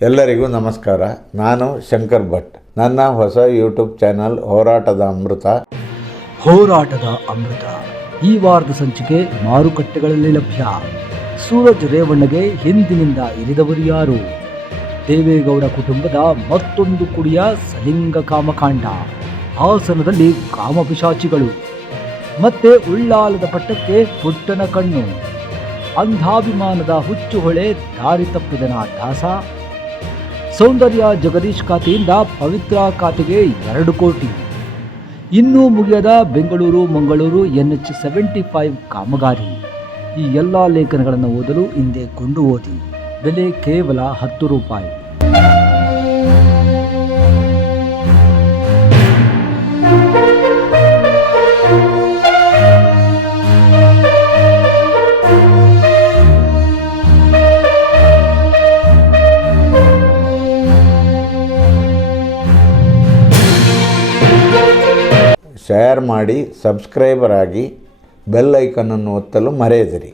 ಎಲ್ಲರಿಗೂ ನಮಸ್ಕಾರ. ನಾನು ಶಂಕರ್ ಭಟ್. ನನ್ನ ಹೊಸ ಯೂಟ್ಯೂಬ್ ಚಾನಲ್ ಹೋರಾಟದ ಅಮೃತ. ಈ ವಾರದ ಸಂಚಿಕೆ ಮಾರುಕಟ್ಟೆಗಳಲ್ಲಿ ಲಭ್ಯ. ಸೂರಜ್ ರೇವಣ್ಣಗೆ ಹಿಂದಿನಿಂದ ಇರಿದವರು ಯಾರು? ದೇವೇಗೌಡ ಕುಟುಂಬದ ಮತ್ತೊಂದು ಕುಡಿಯ ಸಲಿಂಗ ಕಾಮಕಾಂಡ. ಹಾಸನದಲ್ಲಿ ಕಾಮಪಿಶಾಚಿಗಳು. ಮತ್ತೆ ಉಳ್ಳಾಲದ ಪಟ್ಟಕ್ಕೆ ಪುಟ್ಟನ ಕಣ್ಣು. ಅಂಧಾಭಿಮಾನದ ಹುಚ್ಚು ಹೊಳೆ ದಾರಿ ತಪ್ಪಿದನ ದಾಸ. ಸೌಂದರ್ಯ ಜಗದೀಶ್ ಖಾತೆಯಿಂದ ಪವಿತ್ರ ಖಾತೆಗೆ 2 ಕೋಟಿ. ಇನ್ನೂ ಮುಗಿಯದ ಬೆಂಗಳೂರು ಮಂಗಳೂರು NH75 ಕಾಮಗಾರಿ. ಈ ಎಲ್ಲ ಲೇಖನಗಳನ್ನು ಓದಲು ಹಿಂದೆ ಕೊಂಡು ಓದಿ. ಬೆಲೆ ಕೇವಲ 10 ರೂಪಾಯಿ. ಶೇರ್ ಮಾಡಿ, ಸಬ್ಸ್ಕ್ರೈಬರ್ ಆಗಿ, ಬೆಲ್ ಐಕನನ್ನು ಒತ್ತಲು ಮರೆಯದಿರಿ.